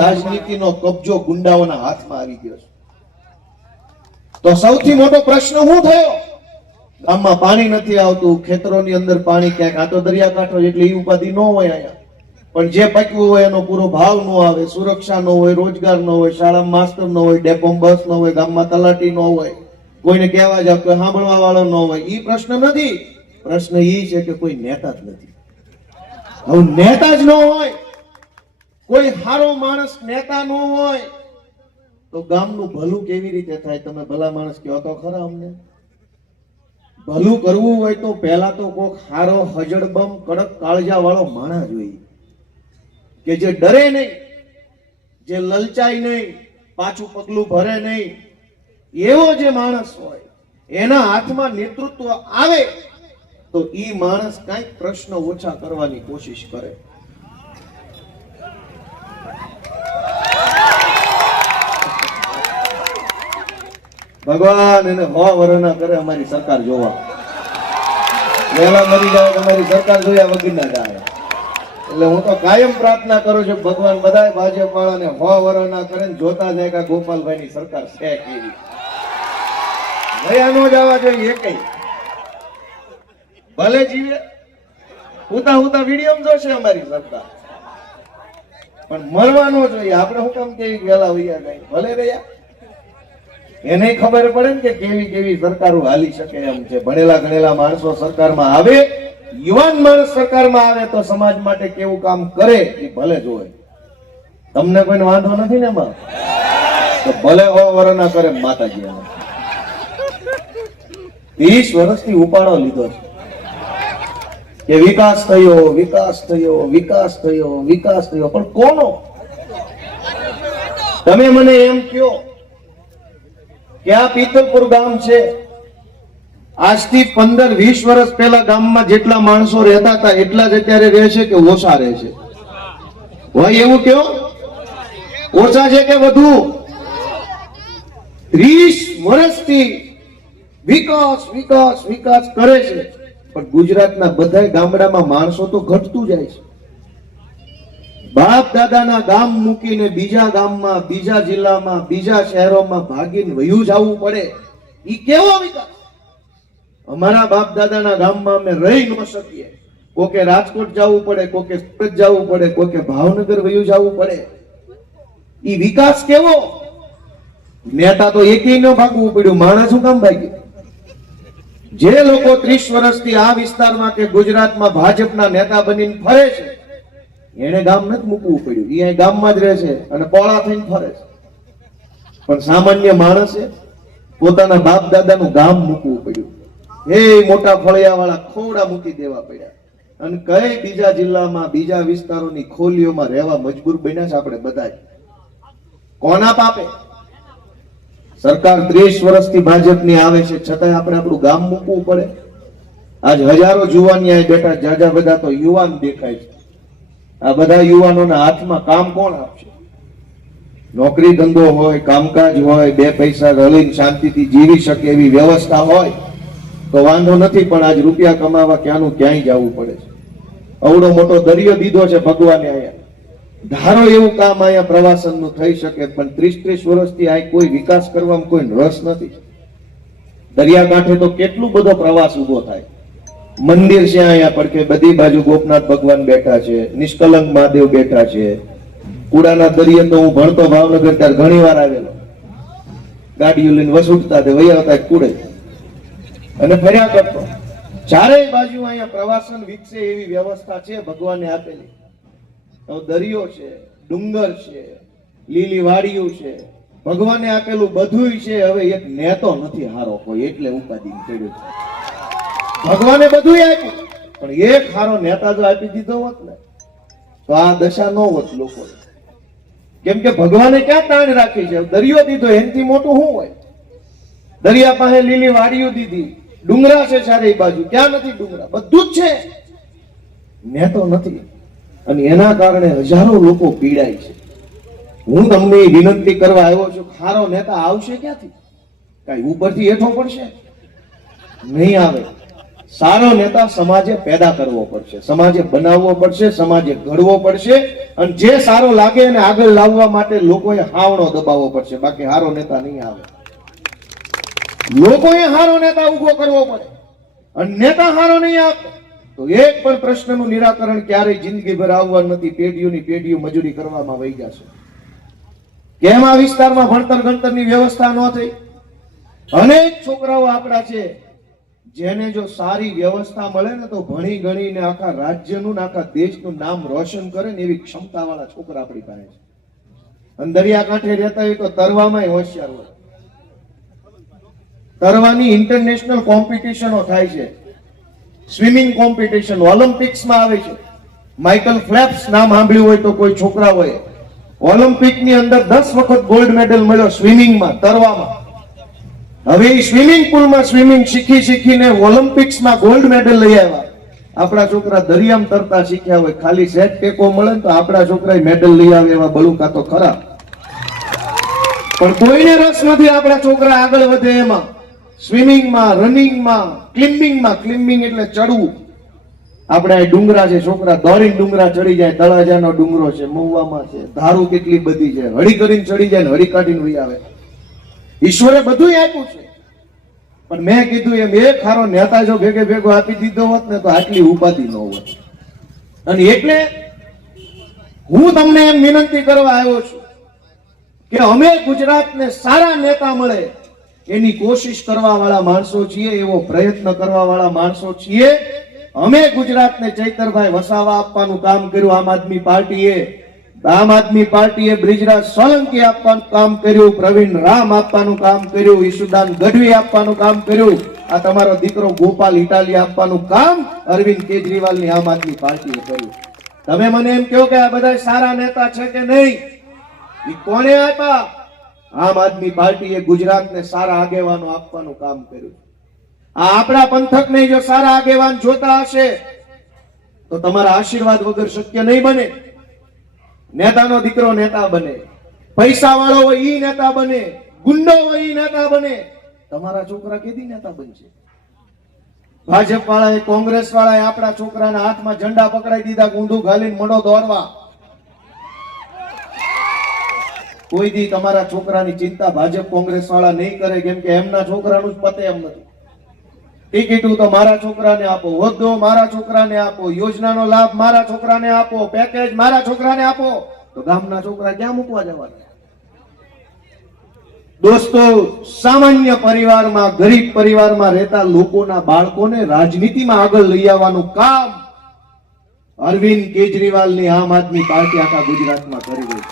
રાજનીતિનો કબજો ગુંડાઓના હાથમાં આવી ગયો છે. તો સૌથી મોટો પ્રશ્ન શું થયો? ગામમાં પાણી નથી આવતું, ખેતરોની અંદર પાણી ક્યાંક, આ તો દરિયાકાંઠો એટલે એ ઉપાધિ ન હોય અહીંયા, પણ જે પક્યું હોય એનો પૂરો ભાવ ન આવે, સુરક્ષા ન હોય, રોજગાર ન હોય, શાળામાં માસ્ટર ન હોય, ડેપોમાં બસ ન હોય, ગામમાં તલાટી ન હોય, કોઈને કહેવા જાવ કોઈ સાંભળવા વાળો ન હોય. એ પ્રશ્ન નથી. પ્રશ્ન એ છે કે કોઈ નેતા જ નથી. હવે નેતા જ ન હોય, કોઈ સારો માણસ નેતા ન હોય તો ગામનું ભલું કેવી રીતે થાય? તમે ભલા માણસ કહો તો ખરા અમને. ભલું કરવું હોય તો પહેલા તો કોક સારો હજડબમ કડક કાળજા વાળો માણસ જોઈએ, કે જે ડરે નહીં, જે લલચાય નહીં, પાછું પગલું ભરે નહીં. એવો જે માણસ હોય, એના હાથમાં નેતૃત્વ આવે તો ઈ માણસ કઈક પ્રશ્ન ઓછા કરવાની કોશિશ કરે. ભગવાન એને 100 વર્ષના કરે અમારી સરકાર જોવા. વહેલા મરી જાય તમારી સરકાર જોયા વગર ના જાય. એટલે હું તો કાયમ પ્રાર્થના કરું છું ભગવાન બધાય ભાજપ વાળાને 100 વર્ષના કરે ને જોતા જાય કે ગોપાલભાઈ ની સરકાર છે કેવી. ગયા નો જવા જોઈએ એકઈ. ભલે જીવે હુતા હુતા વિડીયો જોશે અમારી સરકાર, પણ મરવાનો જોઈએ. આપણે શું કામ કેવી વેલા વૈયા જાય? ભલે રહ્યા, એને ખબર પડે ને કે કેવી કેવી સરકારો હાલી શકે એમ છે. ભણેલા ગણેલા માણસો સરકારમાં આવે, યુવાન માણસ સરકારમાં આવે તો સમાજ માટે કેવું કામ કરે એ ભલે જોવે. તમને કોઈને વાંધો નથી ને એમાં? તો ભલે 100 વર્ષના કરે માતાજી. 30 વર્ષથી ઉપાડો લીધો છે કે વિકાસ થયો, વિકાસ થયો, વિકાસ થયો, વિકાસ થયો. પણ કોનો? તમે મને એમ કહો કે આ પિત્તલપુર ગામ છે, આજથી 15-20 વર્ષ પહેલા ગામમાં જેટલા માણસો રહેતા હતા એટલા જ અત્યારે રહે છે કે ઓછા રહે છે? હોય એવું કયો? ઓછા છે કે વધુ? 30 વર્ષથી વિકાસ વિકાસ વિકાસ કરે છે, પણ ગુજરાતના બધા ગામડામાં માણસો તો ઘટતું જાય છે. બાપ દાદાના ગામ મૂકીને બીજા ગામમાં, બીજા જિલ્લામાં, બીજા શહેરોમાં ભાગીને વયું જવું પડે. ઈ કેવો વિકાસ? અમારા બાપ દાદાના ગામમાં અમે રહી ન શકીએ. કોકે રાજકોટ જવું પડે, કોકે સુરત જવું પડે, કોકે ભાવનગર વયું જવું પડે. ઈ વિકાસ કેવો? નેતા તો એકેય ન ભાગવું પડ્યું, માણસ શું કામ ભાગ્યું? જે લોકો 30 વર્ષથી આ વિસ્તારમાં કે ગુજરાતમાં ભાજપના નેતા બનીને ફરે છે, એને ગામ નથી મૂકવું પડ્યું. એ ગામમાં જ રહે છે અને પોળા થઈને ફરે છે. પણ સામાન્ય માણસે પોતાના બાપ દાદાનું ગામ મૂકવું પડ્યું. એ મોટા ફળિયા વાળા ખોડા મૂકી દેવા પડ્યા અને કઈ બીજા જિલ્લામાં, બીજા વિસ્તારોની ખોલીઓમાં રહેવા મજબૂર બન્યા છે આપણે બધા. કોના પાપે? સરકાર 30 વર્ષથી ભાજપની આવે છે, છતાં આપણે આપણું ગામ મૂકવું પડે. આજ હજારો જુવાની અહીં બેઠા, જાજા બધા તો યુવાન દેખાય છે. આ બધા યુવાનોના હાથમાં કામ કોણ આપશે? નોકરી ધંધો હોય, કામકાજ હોય, 2 પૈસા રળીને શાંતિથી જીવી શકે એવી વ્યવસ્થા હોય તો વાંધો નથી, પણ આજ રૂપિયા કમાવા ક્યાંનું ક્યાંય જવું પડે છે. અવડો મોટો દરિયો દીધો છે ભગવાને અહીંયા. ધારો એવું કામ અહીંયા પ્રવાસનનું થઈ શકે, પણ 30-30 વર્ષથી આ કોઈ વિકાસ કરવામાં કોઈ રસ નથી. દરિયાકાંઠે તો કેટલું બધો પ્રવાસ ઉભો થાય. મંદિર છે અહીંયા પડકે, બધી બાજુ ગોપનાથ ભગવાન બેઠા છે, નિષ્કલંક મહાદેવ બેઠા છે. કુડાના દરિયે તો હું ભણતો ભાવનગર ત્યારે ઘણી વાર આવેલો. ગાડીઓ લઈને વસૂટતા તે વૈયા હતા કુડે અને ફર્યા કરતો. ચારેય બાજુ અહીંયા પ્રવાસન વિકસે એવી વ્યવસ્થા છે ભગવાને આપેલી. દરિયો છે, ડુંગર છે, લીલી વાડીઓ છે, ભગવાને આપેલું બધું છે. હવે એક નેતો નથી હારો કોઈ, એટલે ઉપાધિ ચડ્યું. ભગવાને બધું આપ્યું, પણ એક હારો નેતા જો આપી દીધો હોત ને તો આ દશા ન હોત લોકો. કેમ કે ભગવાને ક્યાં તાણ રાખી છે? દરિયો દીધો, એનાથી મોટું શું હોય? દરિયા પાસે લીલી વાડીઓ દીધી, ડુંગરા છે ચારે બાજુ. ક્યાં નથી ડુંગરા? બધું જ છે, નેતો નથી. અને એના કારણે હજારો લોકો પીડાય છે. હું તમને વિનંતી કરવા આવ્યો છું, ખારો નેતા આવશે ક્યાંથી? કઈ ઉપરથી હેઠો પડશે? નહીં આવે. સારો નેતા સમાજે પેદા કરવો પડશે, સમાજે બનાવવો પડશે, સમાજે ઘડવો પડશે, અને જે સારો લાગે એને આગળ લાવવા માટે લોકોએ હાવણો દબાવવો પડશે. બાકી સારો નેતા નહીં આવે. લોકોએ સારો નેતા ઉભો કરવો પડે, અને નેતા સારો નહીં આવે તો એક પણ પ્રશ્નનું નિરાકરણ ક્યારેય જિંદગીભર આવવાનું નથી. પેઢીઓની પેઢીઓ મજૂરી કરવામાં વહી જશે. કેમ આ વિસ્તારમાં ભણતર ગણતરની વ્યવસ્થા ન થઈ? અનેક છોકરાઓ આપણા છે જેને જો સારી વ્યવસ્થા મળે ને તો ભણી ગણીને આખા રાજ્યનું ને આખા દેશનું નામ રોશન કરે ને એવી ક્ષમતા વાળા છોકરા આપણી પાસે છે. અને દરિયાકાંઠે રહેતા હોય તો તરવામાં હોશિયાર હોય. તરવાની ઇન્ટરનેશનલ કોમ્પિટિશનો થાય છે, સ્વિમિંગ કોમ્પિટિશન ઓલિમ્પિક્સમાં આવે છે. માઇકલ ફેલ્પ્સ નામ સાંભળ્યું હોય તો કોઈ છોકરા હોય, ઓલિમ્પિકની અંદર 10 વખત ગોલ્ડ મેડલ મળ્યો સ્વિમિંગમાં, તરવામાં. હવે એ સ્વિમિંગ પુલમાં સ્વિમિંગ શીખીને ઓલિમ્પિક્સમાં ગોલ્ડ મેડલ લઈ આવ્યા. આપણા છોકરા દરિયામાં તરતા શીખ્યા હોય, ખાલી સેટ ટેકો મળે ને તો આપણા છોકરા મેડલ લઈ આવે એવા બળુકા તો ખરા. પણ કોઈને રસ નથી આપણા છોકરા આગળ વધે એમાં. સ્વિમિંગમાં, રનિંગમાં, ક્લિમ્બિંગમાં. ક્લિમ્બિંગ એટલે ચડવું. આપણે આ ડુંગરા છે, છોકરા દોડીને ડુંગરા ચડી જાય. તળાજાનો ડુંગરો છે, મહુવામાં છે, ધારું કેટલી બધી છે, હળી કરીને ચડી જાય ને હળી કાઢીને વહી આવે. ઈશ્વરે બધું આપ્યું છે, પણ મેં કીધું એમ એક ખારો નેતા જો ભેગે ભેગો આપી દીધો હોત ને તો આટલી ઉપાધિ ન હોત. અને એટલે હું તમને એમ વિનંતી કરવા આવ્યો છું કે અમે ગુજરાતને સારા નેતા મળે એની કોશિશ કરવા વાળા માણસો છીએ, એવો પ્રયત્ન કરવા વાળા માણસો છીએ. અમે ગુજરાતને ચૈતરભાઈ વસાવા આપવાનું કામ કર્યું. આમ આદમી પાર્ટીએ બ્રિજરાજ સોલંકી આપવાનું કામ કર્યું, પ્રવીણ રામ આપવાનું કામ કર્યું, ઈશુદાન ગઢવી આપવાનું કામ કર્યું. આ તમારો દીકરો ગોપાલ ઇટાલિયા આપવાનું કામ અરવિંદ કેજરીવાલની આમ આદમી પાર્ટીએ કર્યું. તમે મને એમ કહો કે આ બધા સારા નેતા છે કે નહીં? એ કોણે આપ્યા? આમ આદમી પાર્ટીએ ગુજરાતને સારા આગેવાનો આપવાનું કામ કર્યું. આ આપણા પંથકને જો સારા આગેવાન જોતા હશે તો તમારા આશીર્વાદ વગર શક્ય નહીં બને. નેતાનો દીકરો નેતા બને, પૈસા વાળો હોય ઈ નેતા બને, ગુંડો હોય ઈ નેતા બને. તમારા છોકરા કેદી નેતા બનશે? ભાજપ વાળાએ, કોંગ્રેસ વાળાએ આપણા છોકરાના હાથમાં ઝંડા પકડાઈ દીધા, ઊંધું ઘાલીને મંડો દોરવા. કોઈ દી તમારા છોકરાની ચિંતા ભાજપ કોંગ્રેસ વાળા નહીં કરે, કેમ કે એમના છોકરાનું જ પતે એમ નથી. ટિકિટો તો મારા છોકરાને આપો, હોદ્દો મારા છોકરાને આપો, યોજનાનો લાભ મારા છોકરાને આપો, પેકેજ મારા છોકરાને આપો, તો ગામના છોકરા ક્યાં મૂકવા જવાના? દોસ્તો, સામાન્ય પરિવારમાં, ગરીબ પરિવારમાં રહેતા લોકોના બાળકોને રાજનીતિમાં આગળ લઈ આવવાનું કામ અરવિંદ કેજરીવાલની આમ આદમી પાર્ટી આખા ગુજરાતમાં કરી રહી છે.